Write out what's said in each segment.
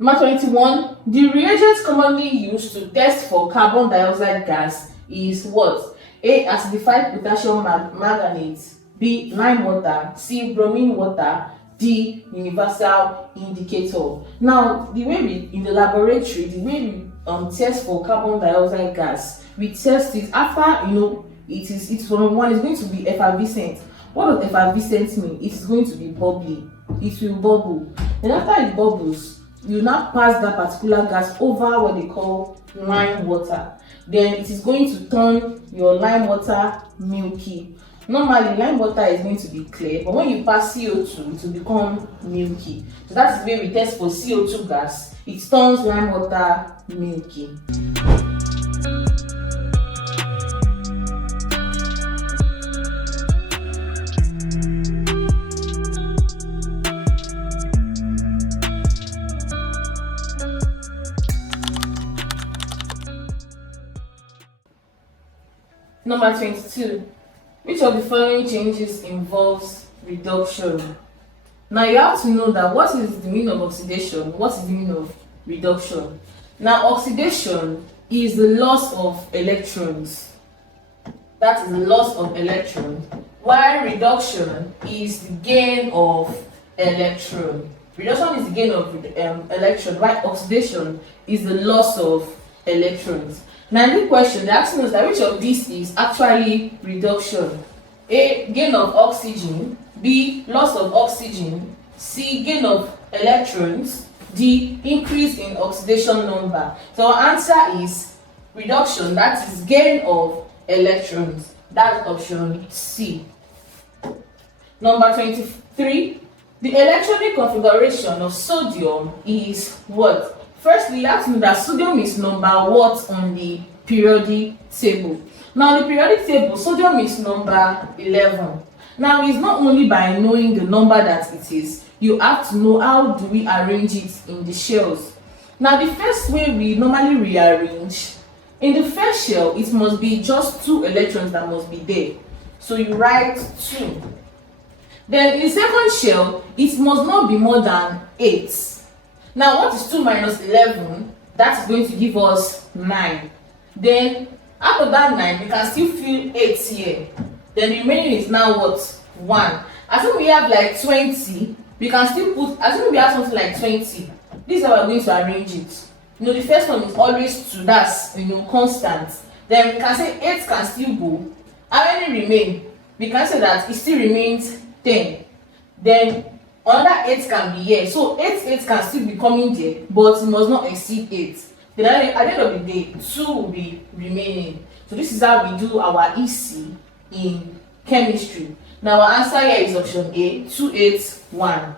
Number 21. The reagents commonly used to test for carbon dioxide gas is what? A. Acidified potassium manganate. B. Lime water. C. Bromine water. D. Universal indicator. Now, the way we in the laboratory, the way we test for carbon dioxide gas, we test it after it's from one. It's going to be effervescent. What does effervescent mean? It is going to be bubbly. It will bubble. Then after it bubbles, you now pass that particular gas over what they call lime water. Then it is going to turn your lime water milky. Normally, lime water is going to be clear, but when you pass CO2, it will become milky. So that's the way we test for CO2 gas. It turns lime water milky. Number 22. Which of the following changes involves reduction? Now you have to know that what is the meaning of oxidation, what is the meaning of reduction. Now oxidation is the loss of electrons. That is the loss of electrons. While reduction is the gain of electron. Reduction is the gain of electron, while oxidation is the loss of electrons. Now the question, they're asking us that which of these is actually reduction? A. Gain of oxygen. B. Loss of oxygen. C. Gain of electrons. D. Increase in oxidation number. So our answer is reduction, that is gain of electrons. That's option C. Number 23. The electronic configuration of sodium is what? Firstly, you have to know that sodium is number what on the periodic table. Now, the periodic table, sodium is number 11. Now, it's not only by knowing the number that it is, you have to know how do we arrange it in the shells. Now, the first way we normally rearrange, in the first shell, it must be just 2 electrons that must be there. So you write 2. Then in the second shell, it must not be more than 8. Now, what is 2 minus 11? That is going to give us 9. Then, out of that 9, we can still fill 8 here. Then the remaining is now what? 1. Assuming we have like 20, we can still put, assuming we have something like 20, this is how we're going to arrange it. The first one is always 2, that's, constant. Then we can say 8 can still go. How many remain? We can say that it still remains 10. Then, another 8 can be here. So 8 can still be coming there, but it must not exceed 8. Then at the end of the day, 2 will be remaining. So this is how we do our EC in chemistry. Now our answer here is option A, 281.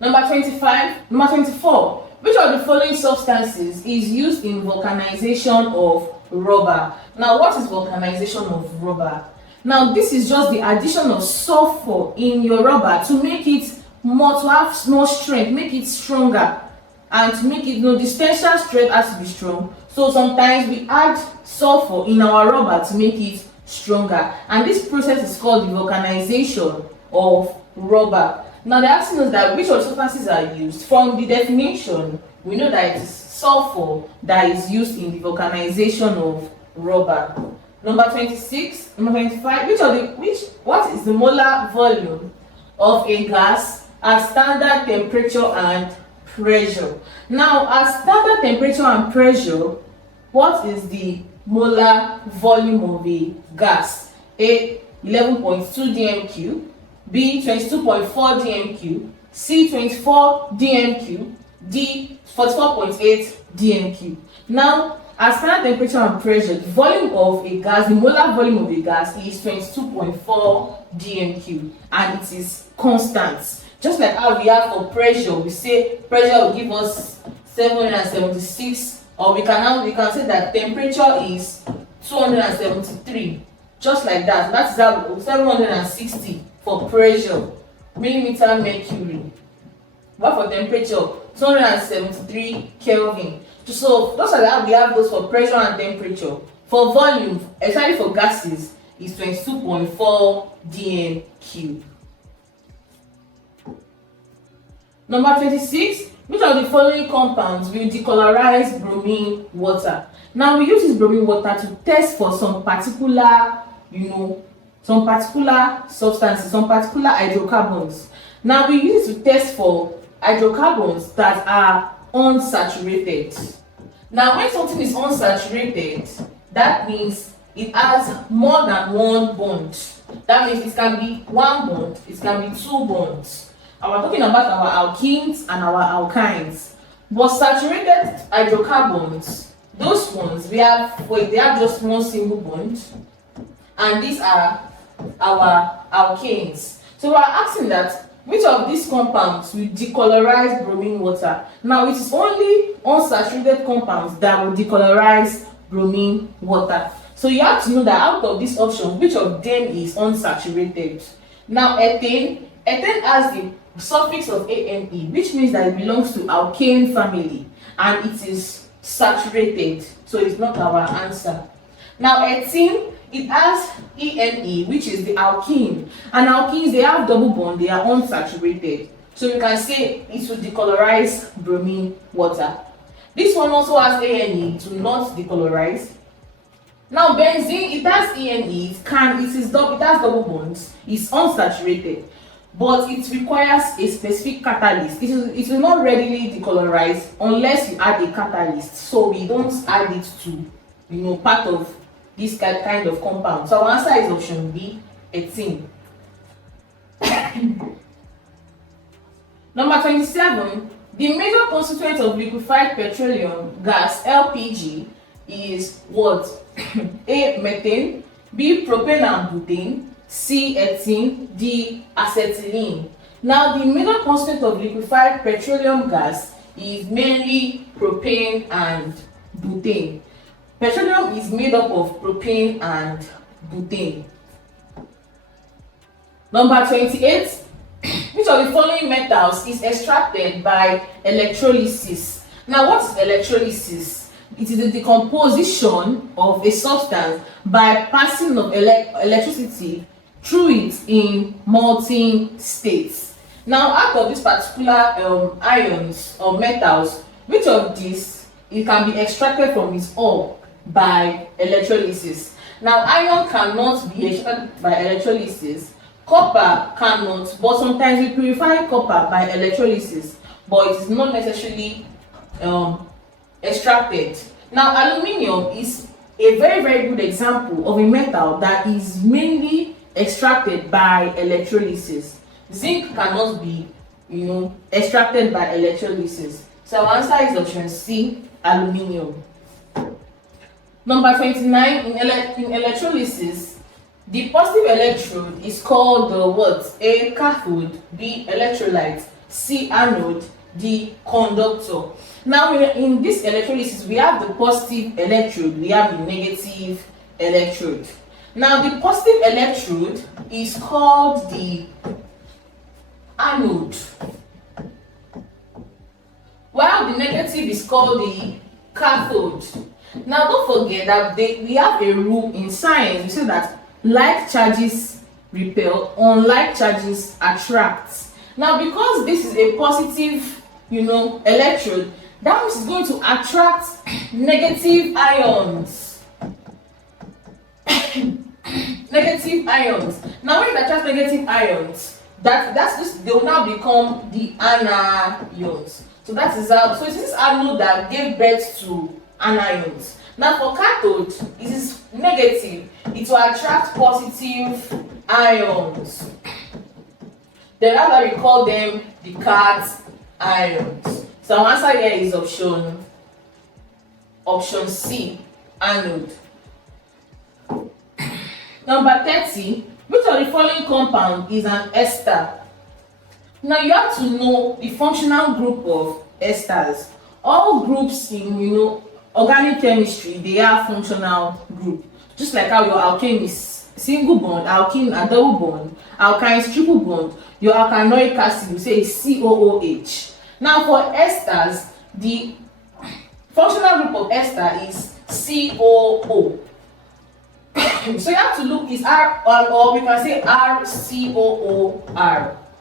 Number 25. Number 24. Which of the following substances is used in vulcanization of rubber? Now what is vulcanization of rubber? Now this is just the addition of sulfur in your rubber to make it more, to have more strength, make it stronger, and to make it, the tensile strength has to be strong. So sometimes we add sulfur in our rubber to make it stronger, and this process is called the vulcanization of rubber. Now they're asking us that which of the substances are used. From the definition, we know that it is sulfur that is used in the vulcanization of rubber. Number 26, number 25, what is the molar volume of a gas at standard temperature and pressure? Now, at standard temperature and pressure, what is the molar volume of a gas? A, 11.2 dm3, B, 22.4 dm3, C, 24 dm3, D, 44.8 dm3. Now, at standard temperature and pressure, the volume of a gas, the molar volume of a gas is 22.4 dm3, and it is constant. Just like how we have for pressure, we say pressure will give us 776, or we can say that temperature is 273. Just like that. That is how 760 for pressure, millimeter mercury. But for temperature, 273 Kelvin. So those are how we have those for pressure and temperature. For volume, especially for gases, is 22.4 dm3. Number 26. Which of the following compounds will decolorize bromine water? Now we use this bromine water to test for some particular, some particular substances, some particular hydrocarbons. Now we use it to test for hydrocarbons that are unsaturated. Now when something is unsaturated, that means it has more than one bond. That means it can be one bond, it can be two bonds. And we're talking about our alkenes and our alkynes. But saturated hydrocarbons, those ones, they have just one single bond, and these are our alkanes. So we're asking that which of these compounds will decolorize bromine water? Now it is only unsaturated compounds that will decolorize bromine water. So you have to know that out of these options, which of them is unsaturated. Now ethane has the suffix of ane, which means that it belongs to alkane family and it is saturated, so it's not our answer. Now ethene, it has ene, which is the alkene, and alkenes, they have double bond, they are unsaturated, so we can say it will decolorize bromine water. This one also has ane, it will not decolorize. Now benzene, it has ene, it has double bonds, it's unsaturated, but it requires a specific catalyst. It will not readily decolorize unless you add a catalyst, so we don't add it to part of this kind of compound. So our answer is option B, ethene. Number 27, the major constituent of liquefied petroleum gas LPG is what? A, methane, B, propane and butane, C, ethene, D, acetylene. Now the major constituent of liquefied petroleum gas is mainly propane and butane. Petroleum is made up of propane and butane. Number 28, which of the following metals is extracted by electrolysis? Now what is electrolysis? It is the decomposition of a substance by passing of electricity through it in molten states. Now out of these particular ions or metals, which of these it can be extracted from its ore by electrolysis? Now iron cannot be extracted by electrolysis, copper cannot, but sometimes we purify copper by electrolysis, but it is not necessarily extracted. Now aluminium is a very good example of a metal that is mainly extracted by electrolysis. Zinc cannot be extracted by electrolysis. So our answer is option C, aluminium. Number 29, in electrolysis, the positive electrode is called the what? A, cathode, B, electrolyte, C, anode, D, conductor. Now in this electrolysis, we have the positive electrode, we have the negative electrode. Now the positive electrode is called the anode, while the negative is called the cathode. Now don't forget that we have a rule in science. We say that like charges repel, unlike charges attract. Now because this is a positive electrode, that means it's going to attract negative ions. Negative ions. Now when it attracts negative ions, they will now become the anions. So that is how. So it is this anode that gave birth to anions. Now for cathode, it is negative. It will attract positive ions. Then that's why we call them the cation ions. So our answer here is option C, anode. Number 30, which of the following compound is an ester? Now you have to know the functional group of esters. All groups in organic chemistry, they are functional group. Just like how your alkane is single bond, alkene and double bond, alkyne is triple bond, your alkanoic acid we say is COOH. Now for esters, the functional group of ester is COO. So you have to look is R, or we can say RCOOR.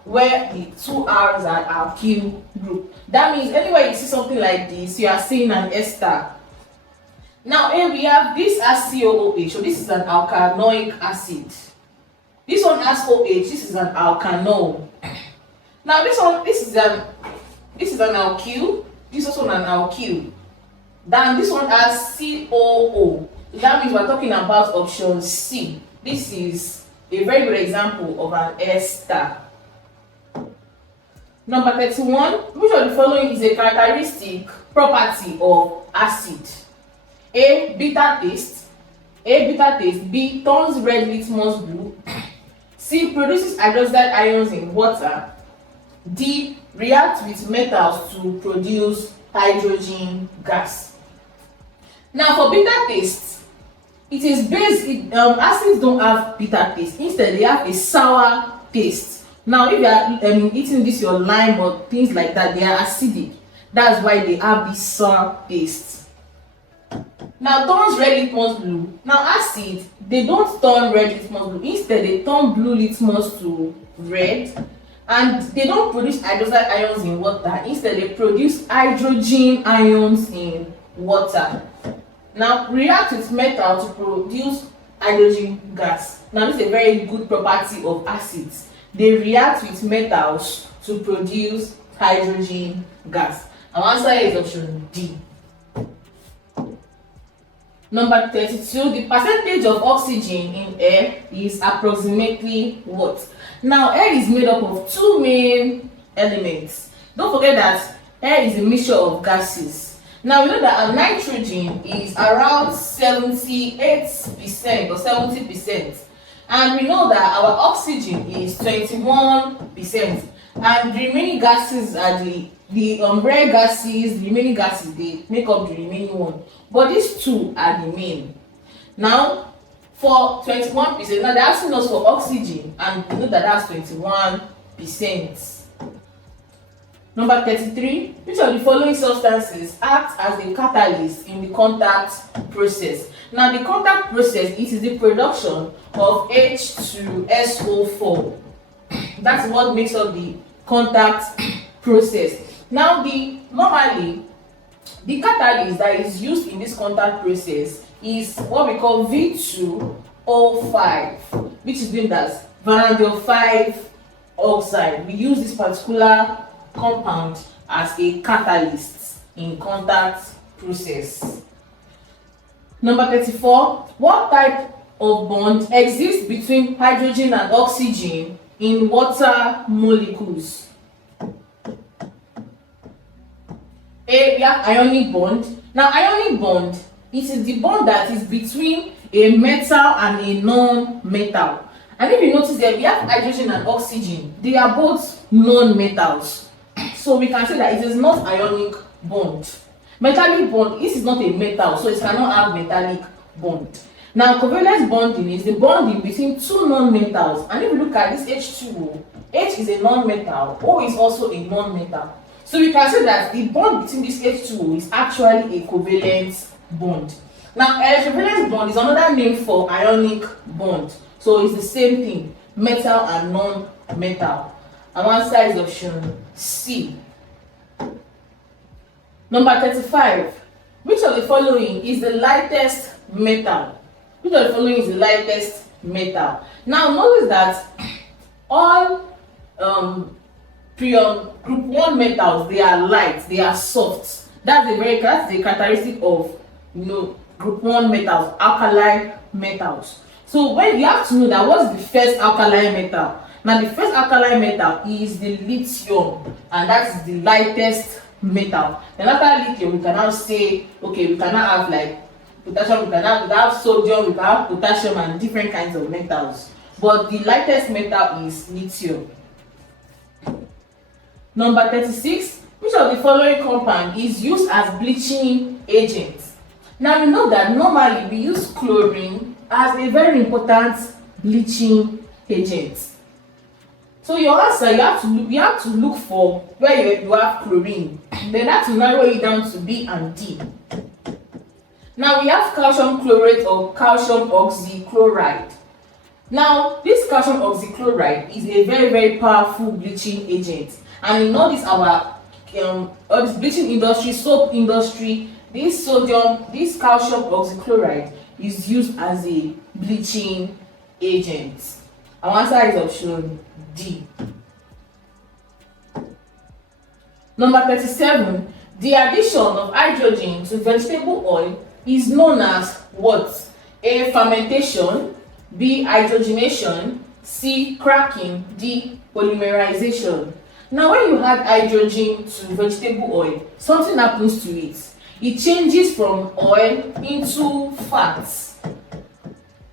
where the two R's are alkyl group. That means anywhere you see something like this, you are seeing an ester. Now here we have this as COOH, so this is an alkanoic acid. This one has OH, this is an alkanol. Now this is an alkyl, this is also an alkyl. Then this one has COO. So that means we're talking about option C. This is a very good example of an ester. Number 31, which of the following is a characteristic property of acid? A. Bitter taste. B. Turns red litmus blue. C. Produces hydroxide ions in water. D. Reacts with metals to produce hydrogen gas. Now for bitter taste, it is based, acids don't have bitter taste. Instead, they have a sour taste. Now if you are eating this, your lime or things like that, they are acidic. That's why they have this sour taste. Now turns red litmus blue. Now acid, they don't turn red litmus blue. Instead, they turn blue litmus to red. And they don't produce hydroxide ions in water. Instead, they produce hydrogen ions in water. Now react with metal to produce hydrogen gas. Now this is a very good property of acids. They react with metals to produce hydrogen gas. Our answer is option D. Number 32, the percentage of oxygen in air is approximately what? Now air is made up of two main elements. Don't forget that air is a mixture of gases. Now we know that our nitrogen is around 78% or 70%, and we know that our oxygen is 21%, and the remaining gases are the rare gases. The remaining gases, they make up the remaining one, but these two are the main. Now for 21%, now they're asking us for oxygen, and we know that that's 21%. Number 33, which of the following substances acts as a catalyst in the contact process? Now the contact process, it is the production of H2SO4. That's what makes up the contact process. Now normally the catalyst that is used in this contact process is what we call V2O5, which is named as vanadium 5 oxide. We use this particular compound as a catalyst in contact process. Number 34, what type of bond exists between hydrogen and oxygen in water molecules? A, we have ionic bond. Now ionic bond, it is the bond that is between a metal and a non-metal. And if you notice that we have hydrogen and oxygen, they are both non-metals. So we can say that it is not ionic bond. Metallic bond, this is not a metal, so it cannot have metallic bond. Now covalent bonding is the bonding between two non-metals. And if you look at this H2O, H is a non-metal, O is also a non-metal. So we can say that the bond between this H2O is actually a covalent bond. Now electrovalent bond is another name for ionic bond. So it's the same thing, metal and non-metal. Our answer is option C. Number 35. Which of the following is the lightest metal? Which of the following is the lightest metal? Now notice that all group 1 metals, they are light, they are soft. That's a characteristic of group 1 metals, alkali metals. So when you have to know that what's the first alkali metal. Now the first alkali metal is the lithium, and that is the lightest metal. Then after lithium, we can now say, okay, we cannot have like potassium, we can have sodium, we can have potassium and different kinds of metals. But the lightest metal is lithium. Number 36, which of the following compound is used as bleaching agent? Now we know that normally we use chlorine as a very important bleaching agent. So your answer, you have to look for where you have chlorine. Then that will narrow it down to B and D. Now we have calcium chlorate or calcium oxychloride. Now, this calcium oxychloride is a very, very powerful bleaching agent, and in all this all this bleaching industry, soap industry, this calcium oxychloride is used as a bleaching agent. Our answer is option D. Number 37. The addition of hydrogen to vegetable oil is known as what? A. Fermentation, B. Hydrogenation, C. Cracking, D. Polymerization. Now, when you add hydrogen to vegetable oil, something happens to it. It changes from oil into fats.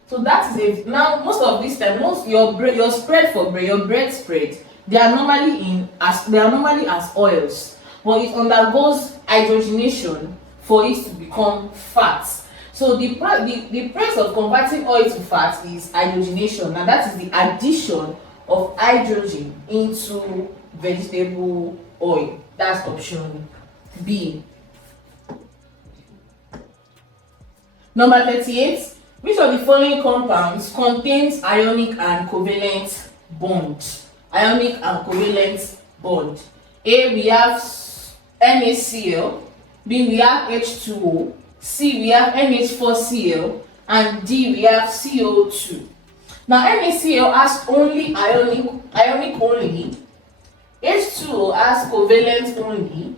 So that is it. Now, most of this time, your bread spread, they are normally as oils, but it undergoes hydrogenation for it to become fats. So the process of converting oil to fat is hydrogenation, and that is the addition of hydrogen into vegetable oil. That's option B. Number 38. Which of the following compounds contains ionic and covalent bond? Ionic and covalent bond. A, we have NaCl, B, we have H2O, C, we have NH4Cl, and D, we have CO2. Now, NaCl has only ionic only, H2O has covalent only,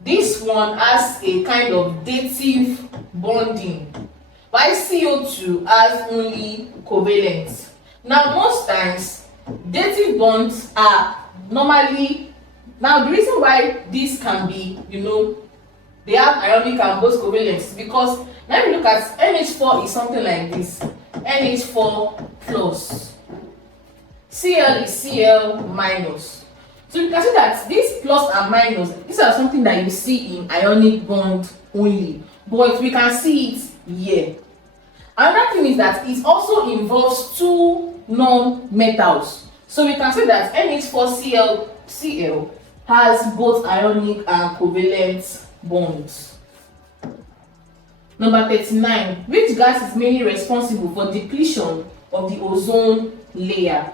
this one has a kind of dative bonding, while CO2 has only covalent. Now, most times, dative bonds are normally, now the reason why this can be, they have ionic and both covalent is because, let me look at NH4 is something like this, NH4 plus, Cl is Cl minus. So you can see that this plus and minus, these are something that you see in ionic bond only, but we can see it here. Another thing is that it also involves two non-metals. So we can say that NH4Cl has both ionic and covalent bonds. Number 39. Which gas is mainly responsible for depletion of the ozone layer?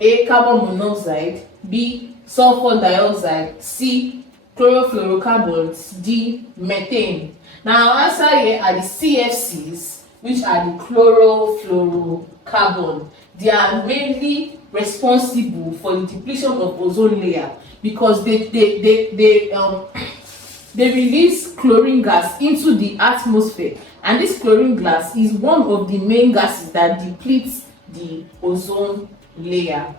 A. Carbon monoxide, B. Sulfur dioxide, C. Chlorofluorocarbons, D. Methane. Now our answer here are the CFCs, which are the chlorofluorocarbon. They are mainly responsible for the depletion of ozone layer because they release chlorine gas into the atmosphere, and this chlorine gas is one of the main gases that depletes the ozone layer.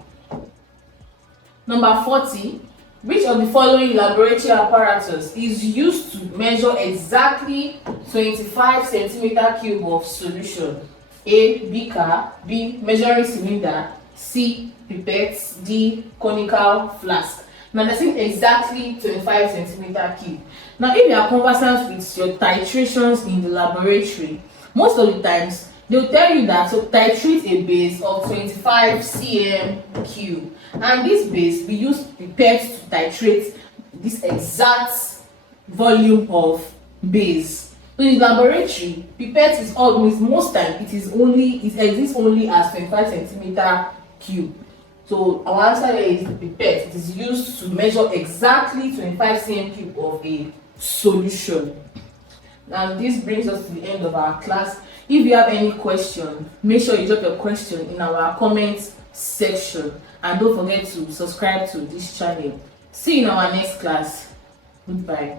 Number 40. Which of the following laboratory apparatus is used to measure exactly 25 centimeter cube of solution? A. Beaker, B. Measuring cylinder, C. Pipette, D. Conical flask. Now they're saying exactly 25 centimeter cube. Now if you are conversant with your titrations in the laboratory, most of the times they'll tell you that to titrate a base of 25 cm cube, and this base we use pipette to titrate this exact volume of base. So in the laboratory, pipette is always, most time it exists only as 25 centimeter cube. So our answer here is the pipette. It is used to measure exactly 25 cm cube of a solution. And this brings us to the end of our class. If you have any question, make sure you drop your question in our comment section, and don't forget to subscribe to this channel. See you in our next class. Goodbye.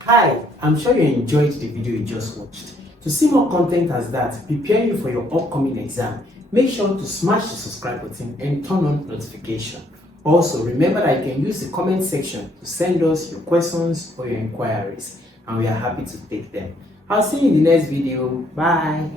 Hi, I'm sure you enjoyed the video you just watched. To see more content as that, preparing you for your upcoming exam, make sure to smash the subscribe button and turn on notification. Also, remember that you can use the comment section to send us your questions or your inquiries, and we are happy to take them. I'll see you in the next video. Bye.